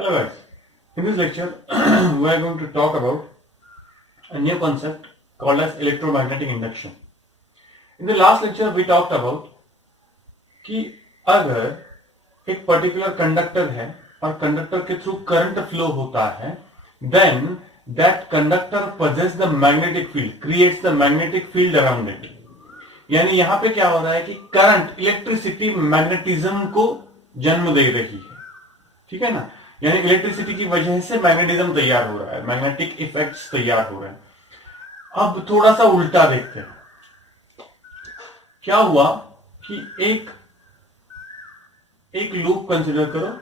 Hello guys, in this lecture we are going to talk about a new concept called as electromagnetic induction. In the last lecture we talked about कि अगर एक particular conductor है और conductor के through current flow होता है then that conductor possess the magnetic field, creates the magnetic field around it. यानी यहां पे क्या हो रहा है कि करंट इलेक्ट्रिसिटी मैग्नेटिज्म को जन्म दे रही है, ठीक है ना। यानी इलेक्ट्रिसिटी की वजह से मैग्नेटिज्म तैयार हो रहा है, मैग्नेटिक इफेक्ट्स तैयार हो रहे हैं। अब थोड़ा सा उल्टा देखते हैं। क्या हुआ कि एक लूप कंसिडर करो,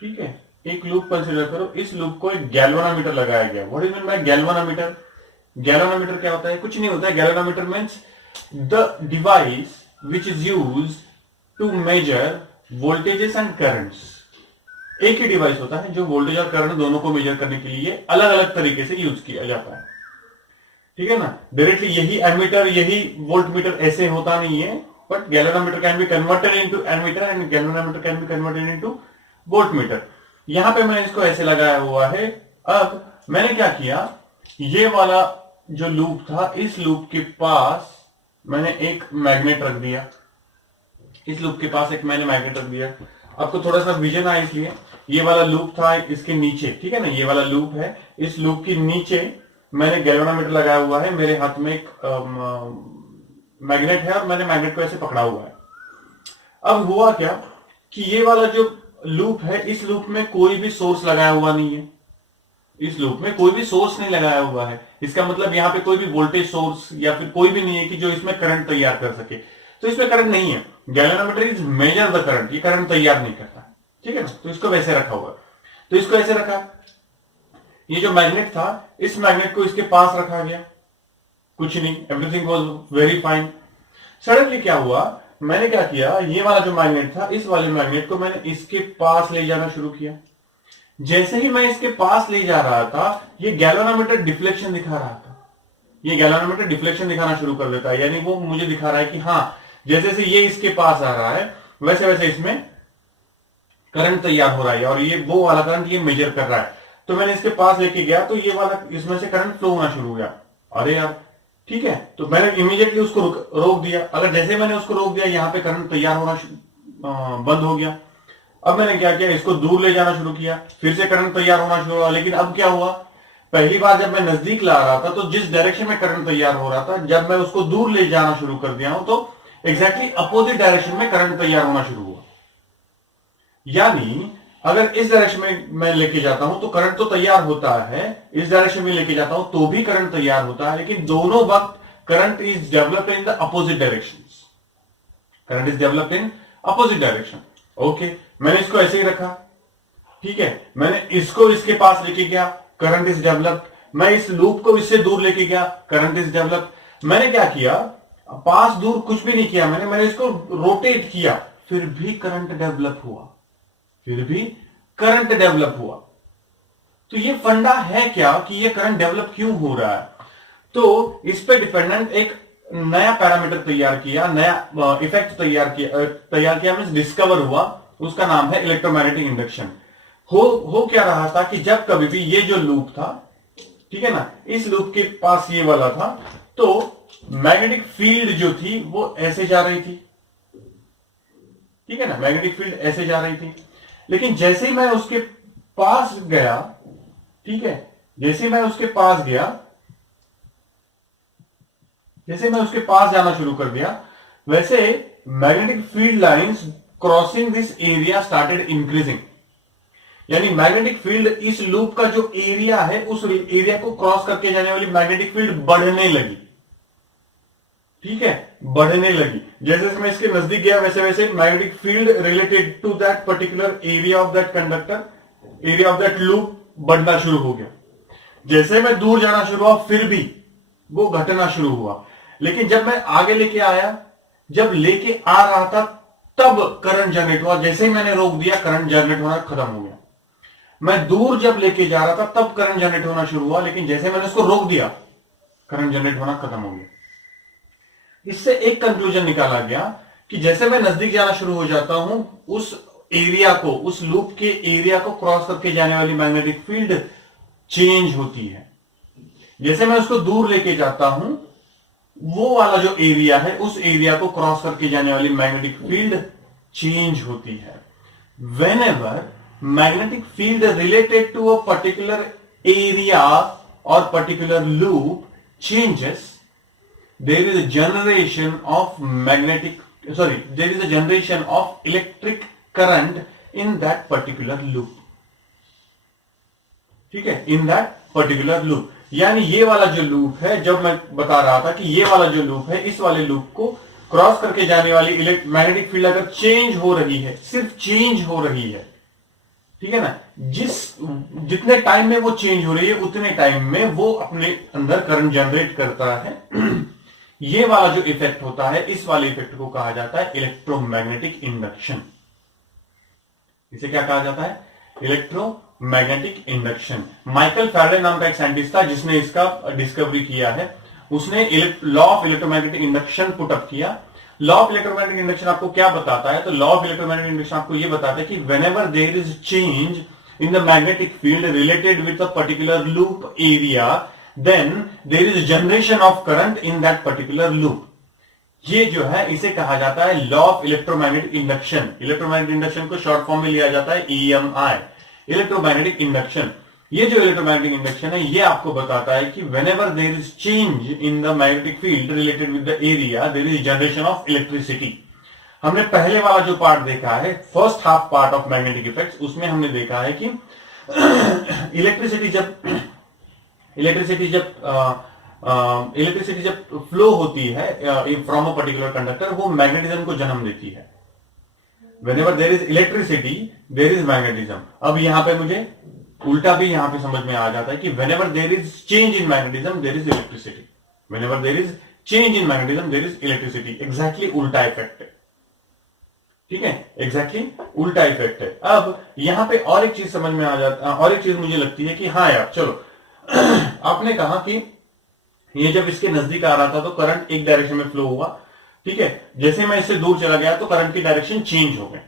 ठीक है, एक लूप कंसिडर करो। इस लूप को एक गैल्वेनोमीटर लगाया गया। What is mean by galvanometer? Galvanometer क्या होता है? कुछ नहीं होता है। Galvanometer means the device which is used to measure voltages and currents. एक ही डिवाइस होता है जो वोल्टेज और करंट दोनों को मेजर करने के लिए अलग अलग तरीके से यूज किया जाता है, ठीक है ना। डायरेक्टली यही एमीटर यही वोल्ट मीटर ऐसे होता नहीं है, but galvanometer can be converted into ammeter and galvanometer can be converted into volt meter. यहां पे मैंने इसको ऐसे लगाया हुआ है। अब मैंने क्या किया, ये वाला जो लूप था, इस लूप के पास मैंने एक मैग्नेट रख दिया। इस लूप के पास एक मैंने मैग्नेट रख दिया। आपको थोड़ा सा विजन आया इसलिए। ये वाला लूप था इसके नीचे, ठीक है ना, ये वाला लूप है। इस लूप के नीचे मैंने गैल्वेनोमीटर लगाया हुआ है। मेरे हाथ में एक मैग्नेट है और मैंने मैग्नेट को ऐसे पकड़ा हुआ है। अब हुआ क्या कि ये वाला जो लूप है, इस लूप में कोई भी सोर्स लगाया हुआ नहीं है। इस लूप में कोई भी सोर्स नहीं लगाया हुआ है। इसका मतलब यहां पे कोई भी वोल्टेज सोर्स या फिर कोई भी नहीं है कि जो इसमें करंट तैयार कर सके। तो इसमें करंट नहीं है। Galvanometer is measure the current, ये करंट तैयार नहीं करता, ठीक है ना। तो इसको वैसे रखा हुआ। तो इसको ऐसे रखा। ये जो मैग्नेट था, इस मैग्नेट को इसके पास रखा गया। कुछ नहीं, everything was very fine. Suddenly क्या हुआ, मैंने क्या किया, ये वाला जो मैग्नेट था, इस वाले मैग्नेट को मैंने इसके पास ले जाना शुरू किया। जैसे ही मैं इसके पास ले जा रहा था, ये गैल्वेनोमीटर डिफ्लेक्शन दिखा रहा था। ये गैल्वेनोमीटर डिफ्लेक्शन दिखाना शुरू कर देता है। यानी वो मुझे दिखा रहा है कि हाँ, जैसे जैसे ये इसके पास आ रहा है वैसे वैसे इसमें करंट तैयार हो रहा है और ये वो वाला करंट ये मेजर कर रहा है। तो मैंने इसके पास लेके गया तो ये वाला इसमें से करंट फ्लो होना शुरू हो गया। अरे यार, ठीक है। तो मैंने इमीडिएटली उसको रोक दिया। अगर जैसे मैंने उसको रोक दिया, यहां पे करंट तैयार होना बंद हो गया। अब मैंने क्या किया, इसको दूर ले जाना शुरू किया। फिर से करंट तैयार होना शुरू हुआ। लेकिन अब क्या हुआ, पहली बार जब मैं नजदीक ला रहा था तो जिस डायरेक्शन में करंट तैयार हो रहा था, जब मैं उसको दूर ले जाना शुरू कर दिया हूं तो एग्जैक्टली अपोजिट डायरेक्शन में करंट तैयार होना शुरू हुआ। यानी अगर इस डायरेक्शन में मैं लेके जाता हूं तो करंट तो तैयार होता है, इस डायरेक्शन में लेके जाता हूं तो भी करंट तैयार होता है, लेकिन दोनों वक्त current is developed in the opposite direction. Current is developed in opposite direction. Okay, मैंने इसको ऐसे ही रखा, ठीक है। मैंने इसको इसके पास लेके गया, करंट इज डेवलप्ड। मैं इस लूप को इससे दूर लेके गया, करंट इज डेवलप्ड। मैंने क्या किया, पास दूर कुछ भी नहीं किया, मैंने इसको रोटेट किया, फिर भी करंट डेवलप हुआ, फिर भी करंट डेवलप हुआ। तो ये फंडा है क्या कि ये करंट डेवलप क्यों हो रहा है? तो इस पे डिपेंडेंट एक नया पैरामीटर तैयार किया, नया इफेक्ट तैयार किया मींस डिस्कवर हुआ। उसका नाम है इलेक्ट्रोमैग्नेटिक इंडक्शन। हो क्या रहा था कि जब कभी भी ये जो लूप था, ठीक है ना, इस लूप के पास ये वाला था, तो मैग्नेटिक फील्ड जो थी वो ऐसे जा रही थी, ठीक है ना, मैग्नेटिक फील्ड ऐसे जा रही थी। लेकिन जैसे ही मैं उसके पास गया, ठीक है, जैसे मैं उसके पास गया, जैसे मैं उसके पास जाना शुरू कर दिया, वैसे magnetic field lines crossing this area started increasing. यानी मैग्नेटिक फील्ड इस लूप का जो एरिया है, उस एरिया को क्रॉस करके जाने वाली मैग्नेटिक फील्ड बढ़ने लगी, ठीक है, बढ़ने लगी। जैसे मैं इसके नजदीक गया वैसे वैसे magnetic field related to that particular area of that conductor, area of that loop बढ़ना शुरू हो गया। जैसे मैं दूर जाना शुरू हुआ, फिर भी वो घटना शुरू हुआ। लेकिन जब मैं आगे लेके आया, जब लेके आ रहा था, तब करंट जनरेट हुआ। जैसे ही मैंने रोक दिया, करंट जनरेट होना खत्म हो गया। मैं दूर जब लेके जा रहा था, तब करंट जनरेट होना शुरू हुआ, लेकिन जैसे मैंने उसको रोक दिया, करंट जनरेट होना खत्म हो गया। इससे एक कंक्लूजन निकाला गया कि जैसे मैं नजदीक जाना शुरू हो जाता हूं, उस एरिया को, उस लूप के एरिया को क्रॉस करके जाने वाली मैग्नेटिक फील्ड चेंज होती है। जैसे मैं उसको दूर लेके जाता हूं, वो वाला जो एरिया है, उस एरिया को क्रॉस करके जाने वाली मैग्नेटिक फील्ड चेंज होती है। Whenever magnetic field related to a particular area or particular loop changes, there is a generation of electric current in that particular loop. ठीक है, in that particular loop. यानी ये वाला जो लूप है, जब मैं बता रहा था कि ये वाला जो लूप है, इस वाले लूप को क्रॉस करके जाने वाली मैग्नेटिक फील्ड अगर चेंज हो रही है, सिर्फ चेंज हो रही है, ठीक है ना, जितने टाइम में वो चेंज हो रही है उतने टाइम में वो अपने अंदर करंट जनरेट करता है। ये वाला जो इफेक्ट होता है, इस वाले इफेक्ट को कहा जाता है इलेक्ट्रोमैग्नेटिक इंडक्शन। इसे क्या कहा जाता है? Electromagnetic induction. माइकल फैराडे नाम का एक साइंटिस्ट था जिसने इसका डिस्कवरी किया है। उसने law of electromagnetic induction put up किया। लॉ ऑफ इलेक्ट्रोमैग्नेटिक इंडक्शन आपको क्या बताता है? तो लॉ ऑफ इलेक्ट्रोमैग्नेटिक इंडक्शन आपको यह बताता है कि whenever there is change in the magnetic field related with a particular loop area, then there is generation of current in that particular loop. ये जो है इसे कहा जाता है law of electromagnetic induction. Electromagnetic induction को शॉर्ट फॉर्म में लिया जाता है EMI, इलेक्ट्रोमैग्नेटिक इंडक्शन। ये जो इलेक्ट्रोमैग्नेटिक इंडक्शन है, ये आपको बताता है कि whenever there is change in the magnetic field related with the area, there is generation of electricity. हमने पहले वाला जो पार्ट देखा है, first half part of magnetic effects, उसमें हमने देखा है कि इलेक्ट्रिसिटी जब फ्लो होती है फ्रॉम अ पर्टिकुलर कंडक्टर, वो मैग्नेटिज्म को जन्म देती है। Whenever there is electricity there is magnetism. अब यहां पे मुझे उल्टा भी यहां पे समझ में आ जाता है कि whenever there is change in magnetism there is electricity. Whenever there is change in magnetism there is electricity. Exactly उल्टा इफेक्ट है, ठीक है, एग्जैक्टली उल्टा इफेक्ट है। अब यहां पे और एक चीज समझ में आ जाता, और एक चीज मुझे लगती है कि हाँ यार चलो आपने कहा कि ये जब इसके नजदीक आ रहा था तो करंट एक डायरेक्शन में फ्लो हुआ, ठीक है, जैसे मैं इससे दूर चला गया तो करंट की डायरेक्शन चेंज हो गई।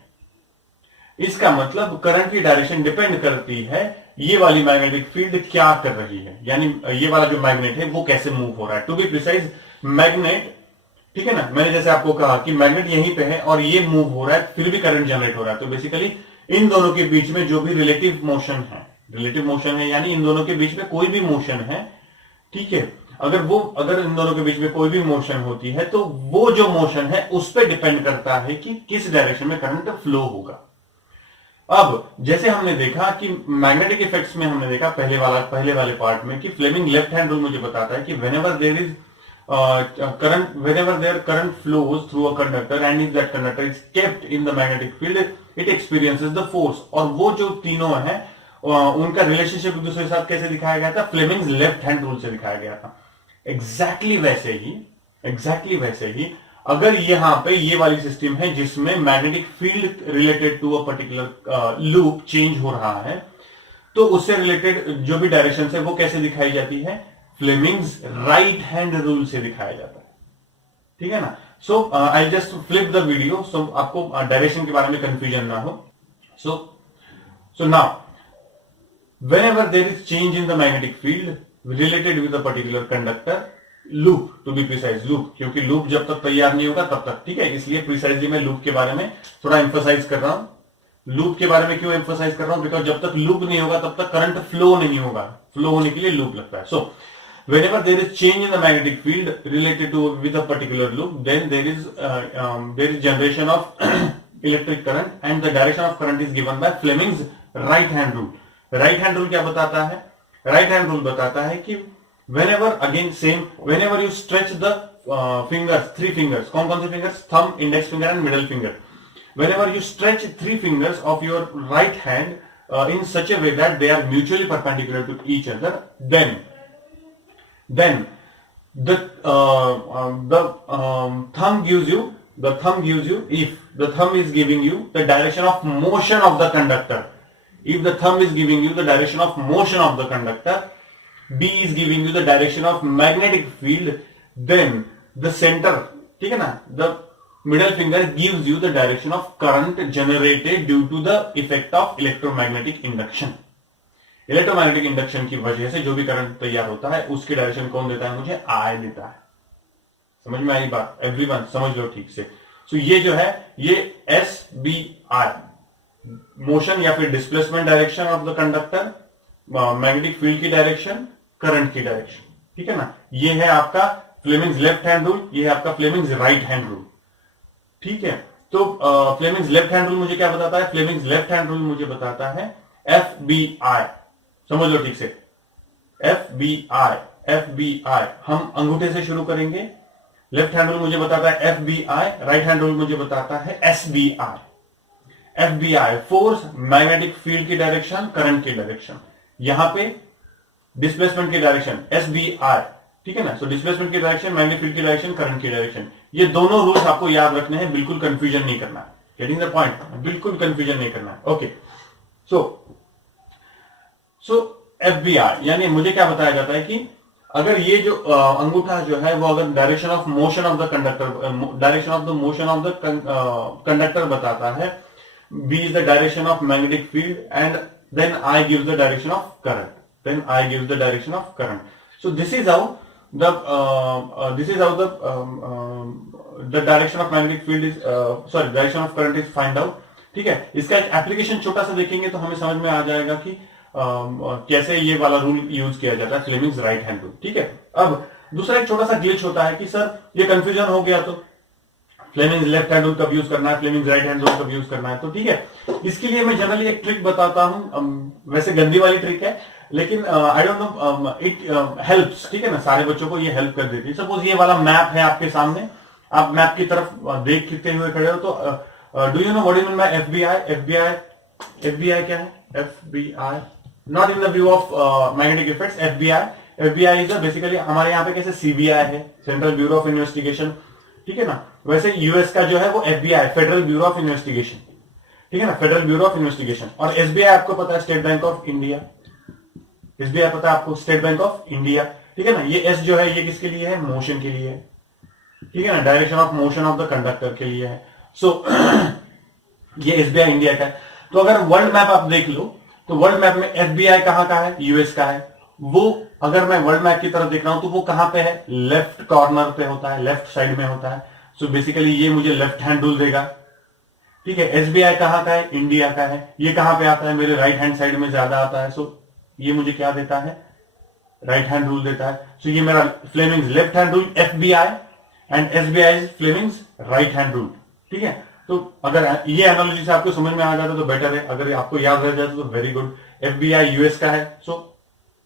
इसका मतलब करंट की डायरेक्शन डिपेंड करती है ये वाली मैग्नेटिक फील्ड क्या कर रही है, यानी ये वाला जो मैग्नेट है वो कैसे मूव हो रहा है। टू बी प्रिसाइज, मैग्नेट, ठीक है ना, मैंने जैसे आपको कहा कि मैग्नेट यहीं पे है और ये मूव हो रहा है, फिर भी करंट जनरेट हो रहा है। तो बेसिकली इन दोनों के बीच में जो भी रिलेटिव मोशन है यानी इन दोनों के बीच में कोई भी मोशन है, ठीक है, अगर इन दोनों के बीच में कोई भी मोशन होती है तो वो जो मोशन है उस पर डिपेंड करता है कि किस डायरेक्शन में करंट फ्लो होगा। अब जैसे हमने देखा कि मैग्नेटिक इफेक्ट्स में हमने देखा पहले वाले पार्ट में कि फ्लेमिंग लेफ्ट हैंड रूल मुझे बताता है कि whenever their current flows through a conductor and if that conductor is kept in the magnetic field it experiences the force. और वो जो तीनों है उनका रिलेशनशिप एक दूसरे के साथ कैसे दिखाया गया था? फ्लेमिंग्स लेफ्ट हैंड रूल से दिखाया गया था। एग्जैक्टली वैसे ही अगर यहां पे ये वाली सिस्टम है जिसमें magnetic field related to a particular loop change हो रहा है, तो उससे रिलेटेड जो भी डायरेक्शन है वो कैसे दिखाई जाती है? फ्लेमिंग्स राइट हैंड रूल से दिखाया जाता है, ठीक है ना। So I just flip the video so आपको डायरेक्शन के बारे में कंफ्यूजन ना हो। So now whenever there is change in the magnetic field related with a particular conductor, loop to be precise, loop, क्योंकि लूप जब तक तैयार नहीं होगा तब तक, ठीक है, इसलिए प्रिसाइजली मैं लूप के बारे में थोड़ा एम्फसाइज कर रहा हूं। लूप के बारे में क्यों एम्फसाइज कर रहा हूं? बिकॉज जब तक लूप नहीं होगा तब तक करंट फ्लो नहीं होगा, फ्लो होने के लिए लूप लगता है। सो whenever there is change in the magnetic field related to with a particular loop, then there is generation of electric current and the direction of current is given by Fleming's right hand rule. Right hand rule क्या बताता है? Right hand rule बताता है कि whenever you stretch the fingers, 3 fingers, कौन कौन से fingers? Thumb, index finger and middle finger. whenever you stretch 3 fingers of your right hand in such a way that they are mutually perpendicular to each other, then the thumb gives you, if the thumb is giving you the direction of motion of the conductor, if the thumb is giving you the direction of motion of the conductor, B is giving you the direction of magnetic field, then the center, ठीक है ना, middle finger gives you the direction of current generated due to the effect of electromagnetic induction. Electromagnetic induction की वजह से जो भी current तैयार होता है उसकी डायरेक्शन कौन देता है? मुझे आई देता है। समझ में आई बात? एवरीवन समझ लो ठीक से। सो ये जो है ये एस बी आई, मोशन या फिर displacement direction of the conductor, magnetic field की डायरेक्शन, करंट की डायरेक्शन, ठीक है ना। ये है आपका फ्लेमिंग्स लेफ्ट हैंड रूल, ये है आपका फ्लेमिंग्स राइट हैंड रूल, ठीक है। तो फ्लेमिंग्स लेफ्ट हैंड रूल मुझे क्या बताता है? फ्लेमिंग्स लेफ्ट हैंड रूल मुझे बताता है एफ बी आई, समझ लो ठीक से, F B I, F B I. हम अंगूठे से शुरू करेंगे। लेफ्ट हैंड रूल मुझे बताता है F B I, right hand rule मुझे बताता है S B I. F B I force, magnetic field की डायरेक्शन, करंट की डायरेक्शन, यहां पे डिस्प्लेसमेंट की डायरेक्शन एस बी आई, ठीक है ना। सो डिस्प्लेसमेंट की डायरेक्शन, मैग्नेटिक फील्ड की डायरेक्शन, करंट की डायरेक्शन, ये दोनों रूल्स आपको याद रखने हैं, बिल्कुल कंफ्यूजन नहीं करना है। Getting the point? बिल्कुल कंफ्यूजन नहीं करना है। ओके, सो एफबीआई यानी मुझे क्या बताया जाता है कि अगर ये जो अंगूठा जो है वो अगर direction of motion of the conductor, direction of the motion of the conductor बताता है, B is the direction of magnetic field and then I gives the direction of current, then I gives the direction of current. So this is how the direction of magnetic field is direction of current is find out, ठीक है। इसका एक application छोटा सा देखेंगे तो हमें समझ में आ जाएगा कि कैसे ये वाला रूल यूज किया जाता है, फ्लेमिंग्स राइट हैंड रूल, ठीक है। अब दूसरा एक छोटा सा ग्लिच होता है कि सर ये कंफ्यूजन हो गया तो फ्लेमिंग्स लेफ्ट हैंड रूल कब यूज करना है, फ्लेमिंग्स राइट हैंड रूल कब यूज करना है, तो ठीक है। इसके लिए मैं जनरली एक ट्रिक बताता हूं, वैसे गंदी वाली ट्रिक है लेकिन I don't know it helps, ठीक है ना। सारे बच्चों को ये हेल्प कर देती है। सपोज ये वाला मैप है आपके सामने, आप मैप की तरफ देखते हुए खड़े हो, तो do you know what is mean bye FBI? FBI क्या है? FBI not in the view of magnetic effects. FBI is basically हमारे यहाँ पे कैसे सीबीआई है, सेंट्रल ब्यूरो ऑफ इन्वेस्टिगेशन, ठीक है ना। वैसे यूएस का जो है वो FBI, federal bureau of investigation, ठीक है ना, फेडरल ब्यूरो ऑफ इन्वेस्टिगेशन। और एसबीआई आपको पता है state bank of India, SBI पता है आपको स्टेट बैंक ऑफ इंडिया, ठीक है ना। ये एस जो है ये किसके लिए है? मोशन के लिए है, ठीक है ना, direction of motion of the conductor के लिए है। सो ये एसबीआई इंडिया का है। तो अगर वर्ल्ड मैप आप देख लो तो वर्ल्ड मैप में एफबीआई कहां का है? यूएस का है। वो अगर मैं वर्ल्ड मैप की तरफ देख रहा हूं तो वो कहां पे है? लेफ्ट कॉर्नर पे होता है, लेफ्ट साइड में होता है। सो बेसिकली ये मुझे लेफ्ट हैंड रूल देगा, ठीक है। एसबीआई कहां का है? इंडिया का है। ये कहां पे आता है? मेरे राइट हैंड साइड में ज्यादा आता है। सो ये मुझे क्या देता है? राइट हैंड रूल देता है। सो ये मेरा Fleming's left hand rule FBI and SBI is Fleming's right hand rule, ठीक है। तो अगर ये एनालॉजी से आपको समझ में आ जाता तो बेटर है, अगर आपको याद रह जाता तो वेरी गुड। एफबीआई यूएस का है, सो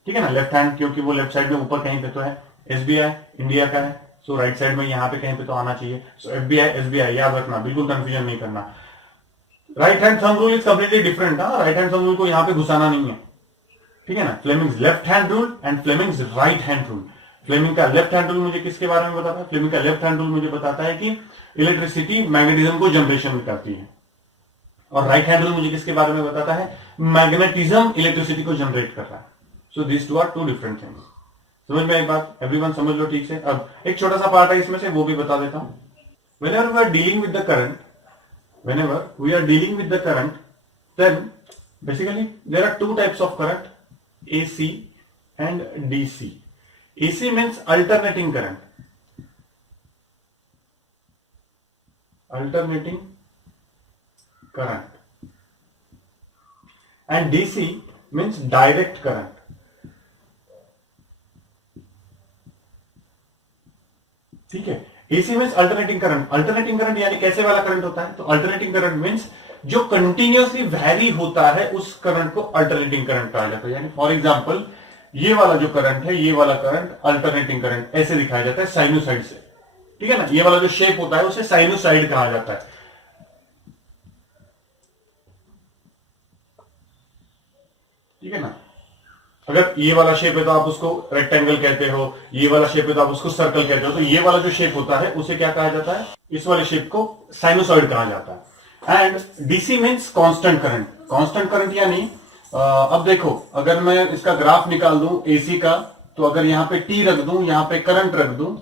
ठीक है ना, लेफ्ट हैंड, क्योंकि वो लेफ्ट साइड में ऊपर कहीं पे तो है। एसबीआई इंडिया का है, सो राइट साइड में यहां पे कहीं पे तो आना चाहिए। सो एफबीआई एसबीआई याद रखना, बिल्कुल कंफ्यूजन नहीं करना। Right hand thumb rule is completely different. Right hand thumb rule को यहां पे घुसाना नहीं है, ठीक है ना। Fleming's left hand rule and Fleming's right hand rule. Fleming का लेफ्ट हैंड रूल मुझे किसके बारे में बताता है? फ्लेमिंग का लेफ्ट हैंड रूल मुझे बताता है कि इलेक्ट्रिसिटी मैग्नेटिज्म को जनरेशन करती है, और राइट हैंड रूल मुझे किसके बारे में बताता है? मैग्नेटिज्म इलेक्ट्रिसिटी को जनरेट कर रहा है। So this two are two different things. समझ में एक बात? एवरीवन समझ लो ठीक से। अब एक छोटा सा पार्ट है इसमें से, वो भी बता देता हूं। whenever we are dealing with the current, then basically there are two types of current, AC and DC. AC means alternating current. And DC means direct current. ठीक है। AC means alternating current. Alternating current यानी कैसे वाला current होता है? तो alternating current means जो continuously vary होता है उस करंट को अल्टरनेटिंग करंट कहा जाता है। यानी फॉर एग्जांपल ये वाला जो करंट है, ये वाला करंट अल्टरनेटिंग करंट ऐसे दिखाया जाता है साइनोसाइड से, ठीक है ना। ये वाला जो शेप होता है उसे साइनोसाइड कहा जाता है, ठीक है ना। अगर ये वाला शेप है तो आप उसको रेक्टेंगल कहते हो, ये वाला शेप है तो आप उसको सर्कल कहते हो। तो ये वाला जो शेप होता है उसे क्या कहा जाता है? इस वाले शेप को साइनोसॉइड कहा जाता है। And DC means constant current. Constant current यानी अब देखो, अगर मैं इसका ग्राफ निकाल दूं एसी का, तो अगर यहां पे टी रख दूं, यहां पे करंट रख दूं,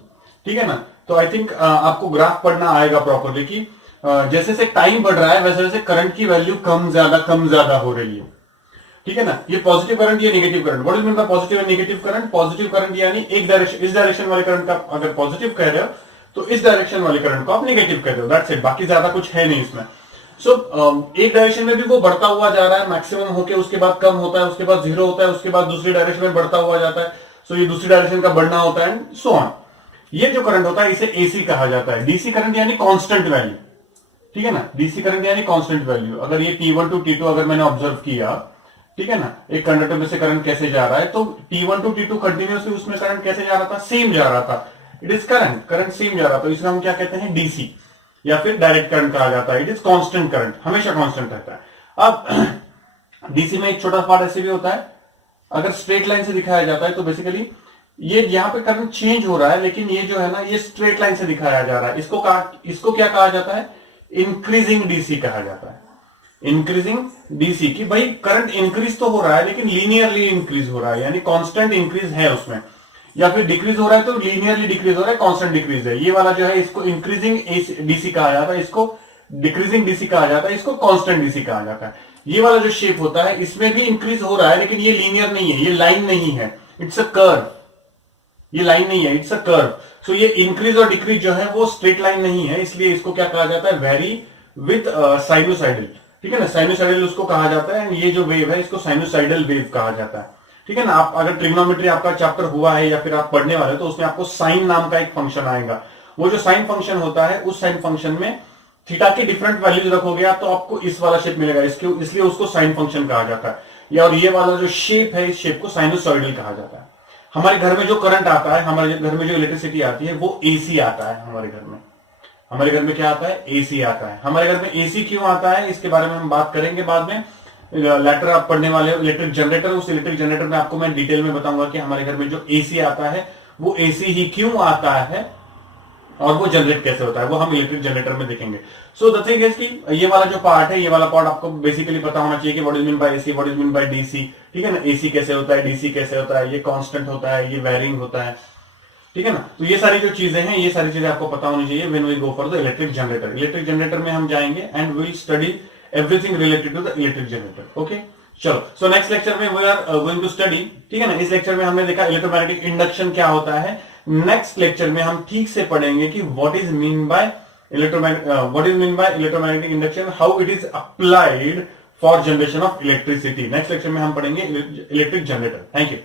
ठीक है ना, तो आई थिंक आपको ग्राफ पढ़ना आएगा प्रॉपरली कि जैसे जैसे टाइम बढ़ रहा है वैसे वैसे करंट की वैल्यू कम ज्यादा हो रही है, ठीक है ना। ये पॉजिटिव करंट, ये negative current. What is mean bye positive and negative current? Positive current यानी एक डायरेक्शन, इस डायरेक्शन वाले करंट का अगर पॉजिटिव कह रहे हो तो इस डायरेक्शन वाले करंट को आप नेगेटिव कह रहे हो, दैट्स इट, बाकी ज्यादा कुछ है नहीं इसमें। सो एक डायरेक्शन में भी वो बढ़ता हुआ जा रहा है मैक्सिमम होके, उसके बाद कम होता है, उसके बाद जीरो होता है, उसके बाद दूसरी डायरेक्शन में बढ़ता हुआ जाता है। सो ये दूसरी डायरेक्शन का बढ़ना होता है एंड सो ऑन। ये जो करंट होता है इसे एसी कहा जाता है। डीसी करंट यानी कांस्टेंट वैल्यू, ठीक है ना। डीसी करंट यानी कांस्टेंट वैल्यू। अगर ये T1 टू T2 अगर मैंने ऑब्जर्व किया, ठीक है ना, एक कंडक्टर में से करंट कैसे जा रहा है, तो T1 टू T2 कंटिन्यूसली उसमें करंट कैसे जा रहा था? सेम जा रहा था। इट इज करंट सेम जा रहा था, इसमें हम क्या कहते हैं? डीसी, या फिर डायरेक्ट करंट कहा जाता है। इट इज कांस्टेंट करंट, हमेशा कांस्टेंट रहता है। अब डीसी में एक छोटा पार्ट ऐसे भी होता है, अगर स्ट्रेट लाइन से दिखाया जाता है तो बेसिकली ये यहाँ पे करंट चेंज हो रहा है, लेकिन ये जो है ना ये स्ट्रेट लाइन से दिखाया जा रहा है। इसको क्या कहा जाता है? इंक्रीजिंग डीसी कहा जाता है। इंक्रीजिंग डीसी की भाई करंट इंक्रीज तो हो रहा है लेकिन लीनियरली इंक्रीज हो रहा है, यानी कांस्टेंट इंक्रीज है उसमें, या फिर डिक्रीज हो रहा है तो लीनियरली डिक्रीज हो रहा है, कांस्टेंट डिक्रीज है। ये वाला जो है इसको इंक्रीजिंग डीसी कहा जाता है, इसको डिक्रीजिंग डीसी कहा जाता है, इसको कांस्टेंट डीसी कहा जाता है। ये वाला जो शेप होता है इसमें भी इंक्रीज हो रहा है, लेकिन ये लीनियर नहीं है, ये लाइन नहीं है, इट्स अ कर्व। ये लाइन नहीं है, इट्स अ कर्व। सो ये इंक्रीज और डिक्रीज जो है वो स्ट्रेट लाइन नहीं है, इसलिए इसको क्या कहा जाता है? वेरी विथ साइनोसाइडल, ठीक है ना। साइनोसाइडल उसको कहा जाता है, ये जो वेव है इसको साइनोसाइडल वेव कहा जाता है, ठीक है ना। आप अगर ट्रिग्नोमेट्री आपका चैप्टर हुआ है या फिर आप पढ़ने वाले तो उसमें आपको साइन नाम का एक फंक्शन आएगा। वो जो साइन फंक्शन होता है, उस साइन फंक्शन में थीटा की डिफरेंट वैल्यूज रखोगे आप तो आपको इस वाला शेप मिलेगा, इसलिए उसको साइन फंक्शन कहा जाता है। और ये वाला जो शेप है, इस शेप को साइनोसॉइडल कहा जाता है। हमारे घर में जो करंट आता है, हमारे घर में जो इलेक्ट्रिसिटी आती है वो एसी आता है। हमारे घर में क्या आता है? एसी आता है। हमारे घर में एसी क्यों आता है इसके बारे में हम बात करेंगे बाद में। लेटर आप पढ़ने वाले हो इलेक्ट्रिक जनरेटर, उस इलेक्ट्रिक जनरेटर में आपको मैं डिटेल में बताऊंगा कि हमारे घर में जो एसी आता है वो एसी ही क्यों आता है और वो जनरेट कैसे होता है, वो हम इलेक्ट्रिक जनरेटर में देखेंगे। सो द थिंग इज कि ये वाला जो पार्ट है, ये वाला पार्ट आपको बेसिकली पता होना चाहिए कि what is mean bye AC, what is mean by DC, ठीक है ना। एसी कैसे होता है, डीसी कैसे होता है, ये कांस्टेंट होता है, ये वेरिंग होता है, ठीक है ना। तो ये सारी जो चीजें हैं, ये सारी चीजें आपको पता होनी चाहिए when we go for the electric generator. Electric generator में हम जाएंगे and we will study everything related to the electric generator. Okay, चलो। सो नेक्स्ट लेक्चर में we are going to study, ठीक है ना। इस लेक्चर में हमने देखा इलेक्ट्रोमैग्नेटिक इंडक्शन क्या होता है। नेक्स्ट लेक्चर में हम ठीक से पढ़ेंगे कि what is mean bye electromagnetic induction, how it is applied for generation of electricity. Next lecture में हम पढ़ेंगे इलेक्ट्रिक जनरेटर। Thank you.